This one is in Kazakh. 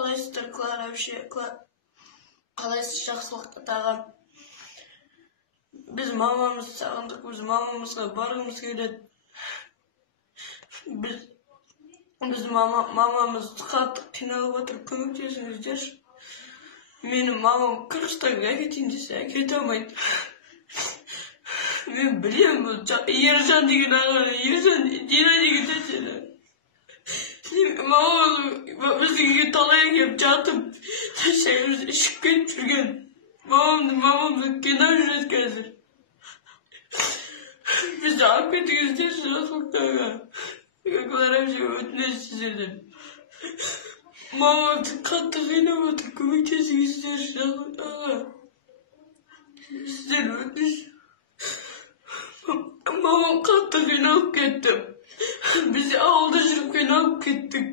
Қалайсыздар, Клара әпше? Қалайсыз, жақсылықта тағам? Біз мамамызды сағындық, біз мамамызға барғымыз келеді. Біз мамамыз қатты қиналып отыр, көмектесіңіздерші. Менің мамам Қырғызстанға әкетейін десе, әкете алмайды. Мен білем, Ержан деген ағаны, Ержан Дина деген тәтені. Мамам біздің үйге талай келіп жатып, шайымызды ішіп кетіп жүрген. Мамамды қинап жүреді қазір. Бізді алып кетіңіздерші, жақсылықтарға. Клара әпше, өтінемін сіздерден. Мамамды қатты қинап отыр, көмектесіңіздерші, жақсылықтарға. Сізден өтініш. Мамам қатты қиналып кетті. Біз ауылда жүріп қиналып кеттік.